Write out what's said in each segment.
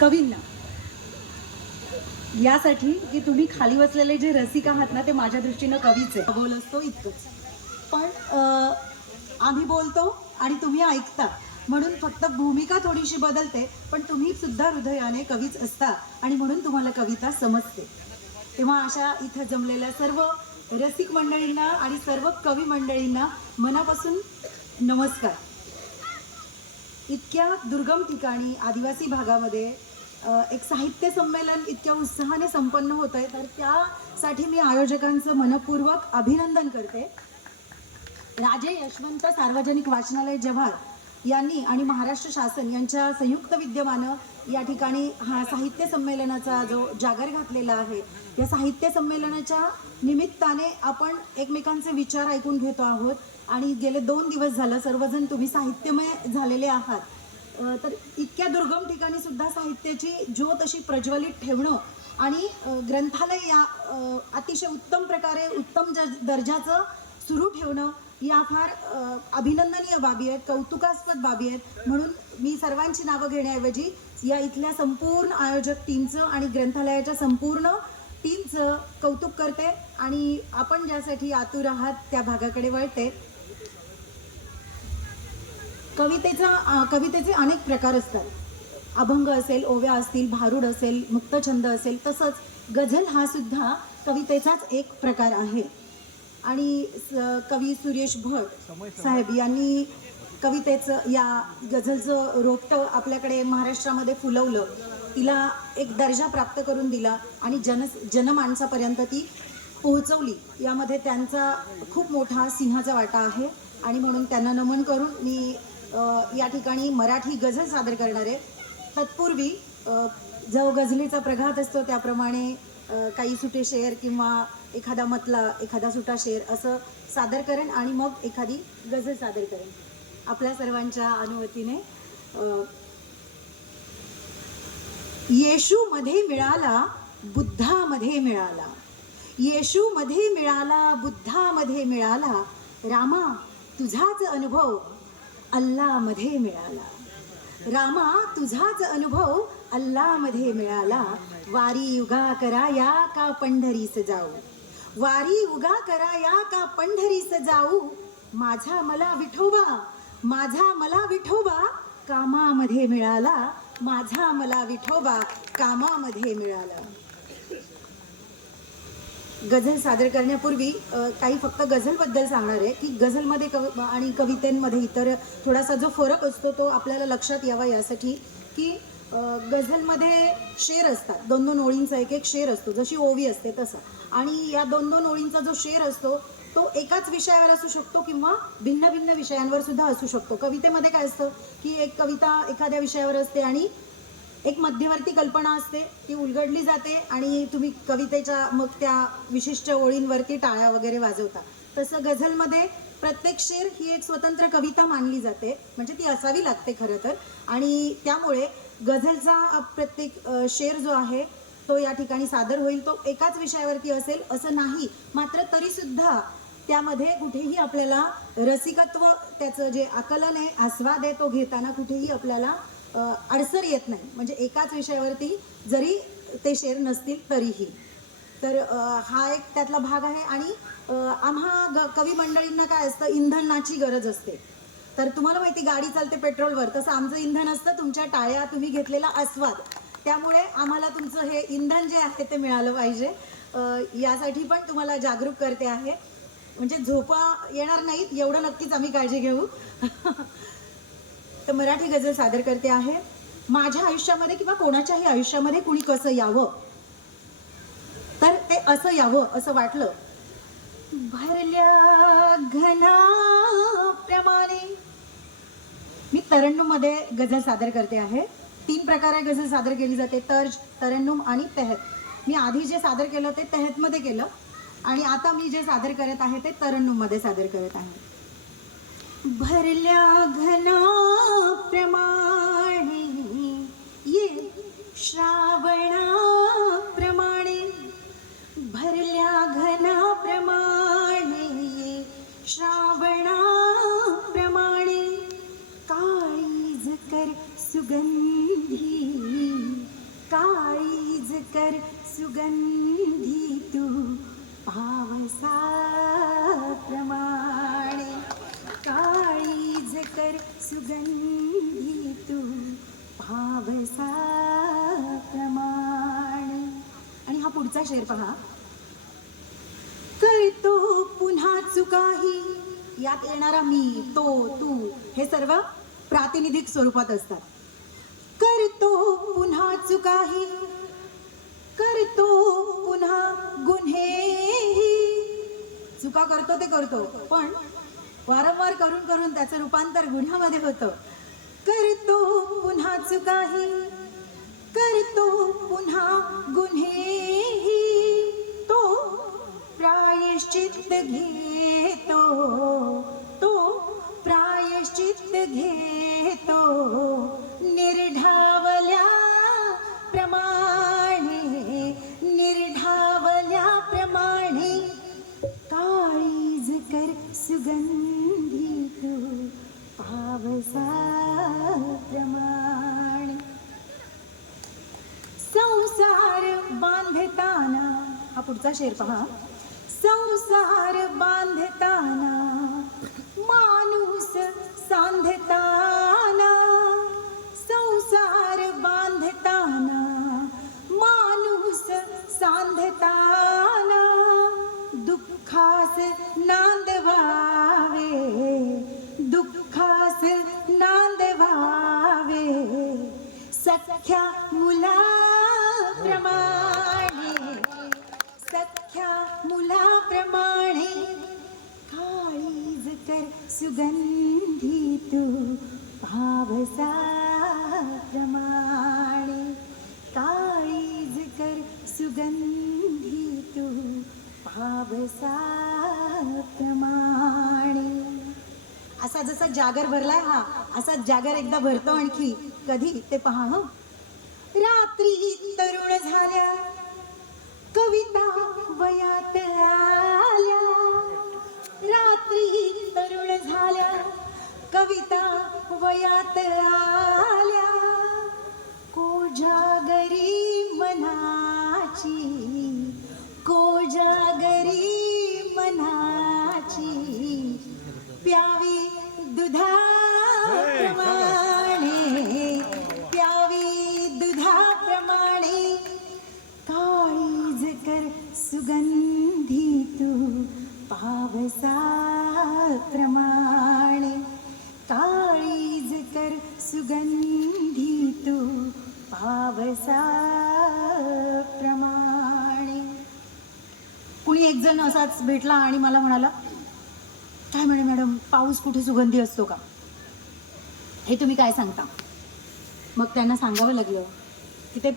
कवींना, यासाठी की तुम्ही खाली बसलेले जे रसिक आहात ना ते माझ्या दृष्टीनं कवीच आहे. बोल असतो इतकंच, पण आम्ही बोलतो आणि तुम्ही ऐकता, म्हणून फक्त भूमिका थोडीशी बदलते, पण तुम्ही सुद्धा हृदयाने कवीच असता आणि म्हणून तुम्हाला कविता समजते. तेव्हा अशा इथं जमलेल्या सर्व रसिक मंडळींना आणि सर्व कवी मंडळींना मनापासून नमस्कार. इतक्या दुर्गम ठिकाणी आदिवासी भागामध्ये एक साहित्य संमेलन इतक्या उत्साहाने संपन्न होत आहे, तर त्यासाठी मी आयोजकांचं मनपूर्वक अभिनंदन करते. राजे यशवंत सार्वजनिक वाचनालय जव्हार यांनी आणि महाराष्ट्र शासन यांच्या संयुक्त विद्यमानं या ठिकाणी हा साहित्य संमेलनाचा जो जागर घातलेला आहे, या साहित्य संमेलनाच्या निमित्ताने आपण एकमेकांचे विचार ऐकून घेतो आहोत आणि गेले 2 दिवस झालं सर्वजण तुम्ही साहित्यमय झालेले आहात. तर इतक्या दुर्गम ठिकाणी सुद्धा साहित्याची ज्योत अशी प्रज्वलित ठेवणं आणि ग्रंथालय या अतिशय उत्तम प्रकारे उत्तम दर्जाचं सुरू ठेवणं या फार अभिनंदनीय बाबी आहेत, कौतुकास्पद बाबी आहेत. म्हणून मी सर्वांची नावं घेण्याऐवजी या इथल्या संपूर्ण आयोजक टीमचं आणि ग्रंथालयाच्या संपूर्ण टीमचं कौतुक करते आणि आपण ज्यासाठी आतुर आहात त्या भागाकडे वळते. कवितेचे अनेक प्रकार असतात. अभंग असेल, ओव्या असतील, भारुड असेल, मुक्तछंद असेल, तसंच गझल हा सुद्धा कवितेचाच एक प्रकार आहे. आणि कवी सुरेश भट साहेब यांनी कवितेचं या गझलचं रोपटं आपल्याकडे महाराष्ट्रामध्ये फुलवलं, तिला एक दर्जा प्राप्त करून दिला आणि जनमानसापर्यंत ती पोहोचवली. यामध्ये त्यांचा खूप मोठा सिंहाचा वाटा आहे आणि म्हणून त्यांना नमन करून मी या ठिकाणी मराठी गझल सादर करणार आहे. तत्पूर्वी जो गझलेचा प्रघात असतो त्याप्रमाणे काही सुटे शेर किंवा एखादा मतला, एखादा सुटा शेर असं सादर करेन आणि मग एखादी गझल सादर करेन आपल्या सर्वांच्या अनुमतीने. येशूमध्ये मिळाला, बुद्धामध्ये मिळाला, येशूमध्ये मिळाला, बुद्धामध्ये मिळाला, रामा तुझाच अनुभव अल्लामध्ये मिळाला, रामा तुझाच अनुभव अल्लामध्ये मिळाला. वारी उगा करा या का पंढरीस जाऊ, वारी उगा करा या का पंढरीस जाऊ, माझा मला विठोबा, माझा मला विठोबा कामामध्ये मिळाला, माझा मला विठोबा कामामध्ये मिळाला. गझल सादर करण्यापूर्वी काही फक्त गझलबद्दल सांगणार आहे की गझलमध्ये आणि कवितेंमध्ये इतर थोडासा जो फरक असतो तो आपल्याला लक्षात यावा यासाठी की गझलमध्ये शेर असतात, 2-2 ओळींचा एक शेर असतो, जशी ओवी असते तसं. आणि या 2-2 ओळींचा जो शेर असतो तो एकाच विषयावर असू शकतो किंवा भिन्न भिन्न विषयांवर सुद्धा असू शकतो. कवितेमध्ये काय असतं की एक कविता एखाद्या विषयावर असते आणि एक मध्यवर्ती कल्पना असते, ती उलगडली जाते आणि तुम्ही कवितेच्या मग त्या विशिष्ट ओळींवरती टाळ्या वगैरे वाजवता. तसं गझलमध्ये प्रत्येक शेर ही एक स्वतंत्र कविता मानली जाते, म्हणजे ती असावी लागते खरं तर. आणि त्यामुळे गझलचा प्रत्येक शेर जो आहे तो या ठिकाणी सादर होईल, तो एकाच विषयावरती असेल असं नाही, मात्र तरीसुद्धा त्यामध्ये कुठेही आपल्याला रसिकत्व, त्याचं जे आकलन आहे, आस्वाद आहे, तो घेताना कुठेही आपल्याला अडसर येत नाही, म्हणजे एकाच विषयावरती जरी ते शेर नसतील तरीही. तर हा एक त्यातला भाग आहे. आणि आम्हा कवी मंडळींना काय असतं, इंधनाची गरज असते. तर तुम्हाला माहिती गाडी चालते पेट्रोलवर, तसं आमचं इंधन असतं तुमच्या टाळ्या, तुम्ही घेतलेला आस्वाद. त्यामुळे आम्हाला तुमचं हे इंधन जे आहे ते मिळालं पाहिजे, यासाठी पण तुम्हाला जागरूक करते आहे. म्हणजे झोपा येणार नाहीत एवढं नक्कीच आम्ही काळजी घेऊ. तर मराठी गझल सादर करते आहे. माझ्या आयुष्यामध्ये किंवा कोणाच्याही आयुष्यामध्ये कुणी कसं यावं, तर ते असं यावं असं वाटलं. भरल्या घनाप्रमाणे मी तरन्नुममध्ये गझल सादर करते आहे. 3 प्रकारे गझल सादर केली जाते, तर्ज, तरन्नुम आणि तेहत. मी आधी जे सादर केलं ते तेहतमध्ये केलं आणि आता मी जे सादर करत आहे ते तरन्नुममध्ये सादर करत आहे. भरल्या घनाप्रमाणे ये श्रावणाप्रमाणे, भरल्या घनाप्रमाणे ये श्रावणाप्रमाणे, काळीज कर सुगंधी कर सुगंधी तू पावसाप्रमाणे, काळीज कर सुगंधी तू पावसाप्रमाणे. आणि हा पुढचा शेर पहा. करतो पुन्हा चुकाही, यात येणारा मी, तो, तू हे सर्व प्रातिनिधिक स्वरूपात असतात. करतो पुन्हा चुकाही, करतो पुन्हा गुन्हेही. चुका करतो ते करतो, पण वारंवार करून करून त्याचं रूपांतर गुन्ह्यामध्ये होतं. करतो पुन्हा चुकाही, करतो पुन्हा गुन्हेही. तो प्रायश्चित्त घेतो, तो प्रायश्चित्त घेतो निर्ढावल्या प्रमाणे, निर्ढावल्याप्रमाणे. काळीज कर सुगंधी तू पावसाप्रमाणे. संसार बांधताना, हा पुढचा शेर पहा. संसार बांधताना माणूस सांधताना, संसार बांधताना माणूस सांधताना. दुःखास नांदवावे, दुःखास नांदवावे सख्या मुलाप्रमाणे, सख्या मुलाप्रमाणे. काळीज कर सुगंधी तू पावसाप्रमाणे, काळीज कर सुगंधी तू पावसाप्रमाणे. असा जसा जागर भरलाय हा, असा जागर एकदा भरतो आणखी. कधी ते पहा. हं. रात्री तरुण झाल्या कविता वयात आल्या, रात्री तरुण झाल्या कविता वयात आल्या. कोजागरी मनाची, कोजागरी मनाची. प्यावी दुधाप्रमाणे, प्यावी दुधाप्रमाणे. काळीज कर सुगंधी तू पावसाप्रमाणे, काळीज कर सुगंधी तू पावसाप्रमाणे. कुणी एक जण असाच भेटला आणि मला म्हणाला, काय म्हणे मॅडम, पाऊस कुठे सुगंधी असतो का? हे तुम्ही काय सांगता? मग त्यांना सांगावं लागलं की ते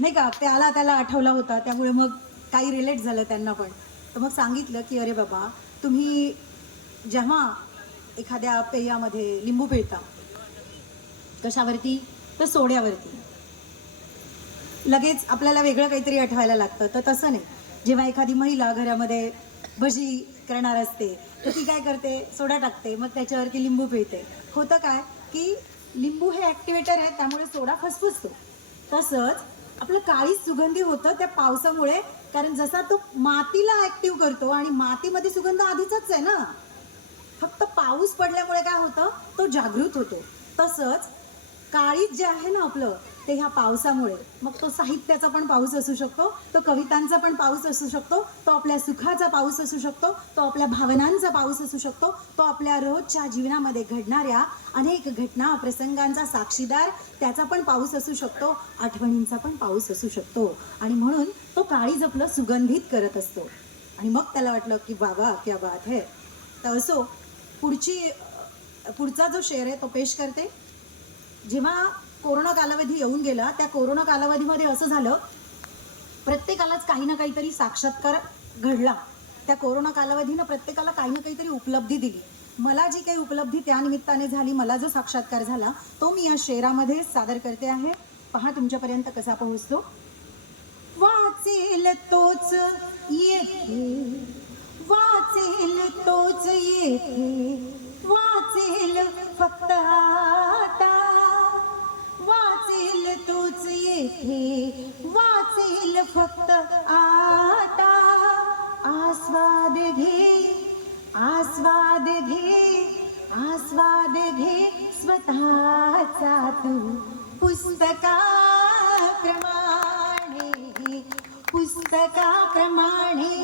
नाही का, प्याला त्याला आठवला होता, त्यामुळे मग काही रिलेट झालं त्यांना पण. तर मग सांगितलं की अरे बाबा, तुम्ही जेव्हा एखाद्या पेयामध्ये लिंबू पिळता, कशावरती? तर सोड्यावरती. लगेच आपल्याला वेगळं काहीतरी आठवायला लागतं. तर तसं नाही. जेव्हा एखादी महिला घरामध्ये भजी करणार असते तर ती काय करते? सोडा टाकते, मग त्याच्यावरती लिंबू पिळते. होतं काय की लिंबू हे ॲक्टिवेटर आहे, त्यामुळे सोडा फसफसतो. तसंच आपलं काळीच सुगंधी होतं त्या पावसामुळे, कारण जसा तो मातीला ॲक्टिव्ह करतो आणि मातीमध्ये सुगंध आधीचाच आहे ना, फक्त पाऊस पडल्यामुळे काय होतं, तो जागृत होतो. तसंच काळीज जे आहे ना आपलं, ते ह्या पावसामुळे, मग तो साहित्याचा पण पाऊस असू शकतो, तो कवितांचा पण पाऊस असू शकतो, तो आपल्या सुखाचा पाऊस असू शकतो, तो आपल्या भावनांचा पाऊस असू शकतो, तो आपल्या रोजच्या जीवनामध्ये घडणाऱ्या अनेक घटना प्रसंगांचा साक्षीदार त्याचा पण पाऊस असू शकतो, आठवणींचा पण पाऊस असू शकतो. आणि म्हणून तो काळीज आपलं सुगंधित करत असतो. आणि मग त्याला वाटलं की बाबा क्या बात है. तर असो, पुढचा जो शेर आहे तो पेश करते. जेव्हा कोरोना कालावधी येऊन गेला, त्या कोरोना कालावधीमध्ये असं झालं, प्रत्येकालाच काही ना काहीतरी साक्षात्कार घडला. त्या कोरोना कालावधीनं प्रत्येकाला काही ना काहीतरी उपलब्धी दिली. मला जी काही उपलब्धी त्या निमित्ताने झाली, मला जो साक्षात्कार झाला, तो मी या शेरामध्ये सादर करते आहे. पहा तुमच्यापर्यंत कसा पोहोचतो. वाचेल तोच येथे, वाचेल तोच येथे, वाचेल फक्त आता, वाचेल तो तोच येथे वाचेल फक्त आता. आस्वाद घे, आस्वाद घे, आस्वाद घे स्वतःचा तू पुस्तकाप्रमाणे, पुस्तकाप्रमाणे.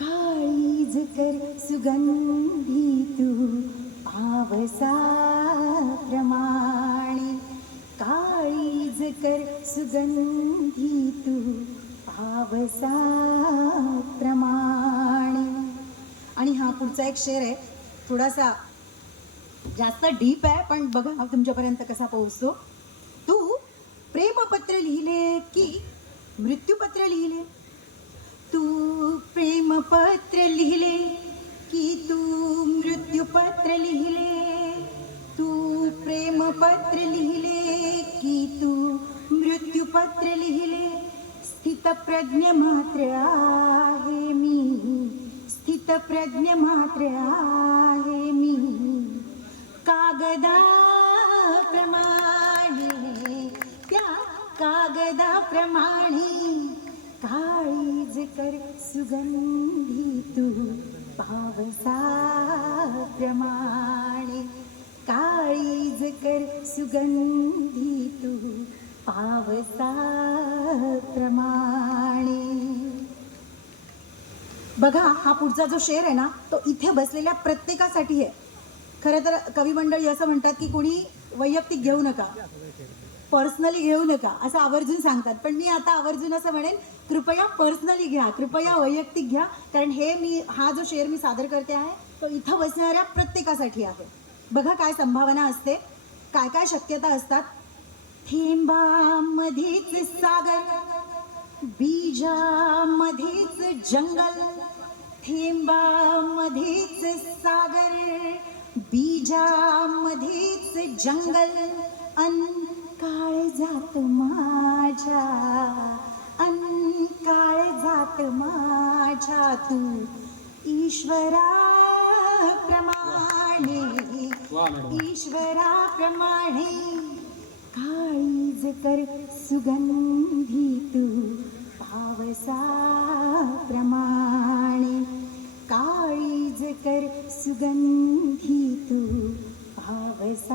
काळीज कर सुगंधी तू पावसाप्रमाणे, काळीज कर सुगंधी तू पावसाप्रमाणे. आणि हा पुढचा एक शेर आहे, थोडासा जास्त डीप आहे, पण बघा हा तुमच्यापर्यंत कसा पोहोचतो. तू प्रेमपत्र लिहिले की मृत्यूपत्र लिहिले, तू प्रेमपत्र लिहिले की तू मृत्यूपत्र लिहिले, तू प्रेमपत्र लिहिले की तू मृत्यूपत्र लिहिले. स्थितप्रज्ञ मात्र आहे मी, स्थितप्रज्ञ मात्र आहे मी. कागदाप्रमाणे, त्या कागदाप्रमाणे. काळीज कर सुगंधी तू पावसाप्रमाणे, काळीज कर सुगंधी तू पावसाप्रमाणे. बघा हा पुढचा जो शेर आहे ना, तो इथे बसलेल्या प्रत्येकासाठी आहे. खरं तर कवी मंडळी असं म्हणतात की कोणी वैयक्तिक घेऊ नका, पर्सनली घेऊ नका असं आवर्जून सांगतात, पण मी आता आवर्जून असं म्हणेन, कृपया पर्सनली घ्या, कृपया वैयक्तिक घ्या. कारण हा जो शेर मी सादर करते आहे तो इथं बसणाऱ्या प्रत्येकासाठी आहे. बघा काय संभावना असते, काय काय शक्यता असतात. थेंबामध्येच सागर, बीजामध्येच जंगल, थेंबामध्येच सागर, बीजामध्येच जंगल. काळजात माझ्या, काळजात माझ्या तू ईश्वराप्रमाणे, ईश्वराप्रमाणे. काळीज कर सुगंधी तू पावसाप्रमाणे, काळीज कर सुगंधी तू पावसाप्रमाणे.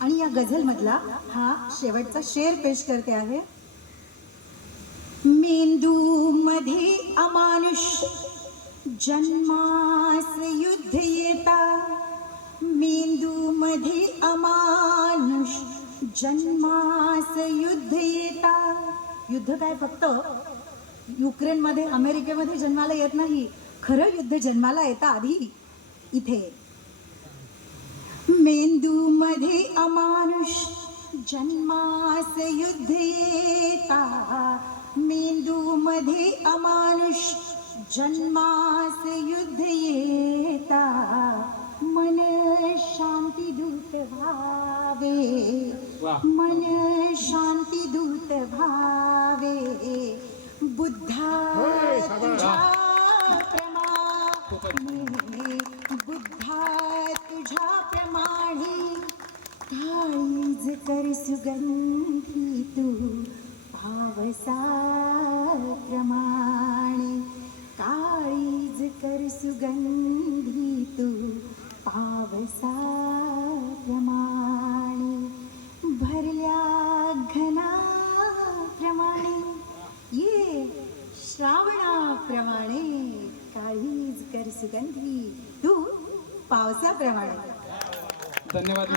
आणि या गझलमधला हा शेवटचा शेर पेश करते आहे. मेंदूमध्ये अमानुष जन्मास युद्ध येता, मेंदूमध्ये अमानुष जन्मास युद्ध येता. युद्ध काय फक्त युक्रेनमध्ये अमेरिकेमध्ये जन्माला येत नाही, खरं युद्ध जन्माला येतं आधी इथे. मेंदूमध्ये अमानुष जन्मास युद्ध येता, मेंदूमध्ये अमानुष जन्मास युद्ध येता. मन शांती दूत भावे, मन शांती दूत भावे. बुद्धा तुझ्या प्रमाणे, बुद्धा तुझ्या प्रमाणे. काळीज कर सुगंधी तू पावसाप्रमाणे, काळीज कर सुगंधी तू पावसाप्रमाणे. भरल्या घनाप्रमाणे, ये श्रावणाप्रमाणे. काळीज कर सुगंधी तू पावसाप्रमाणे. धन्यवाद.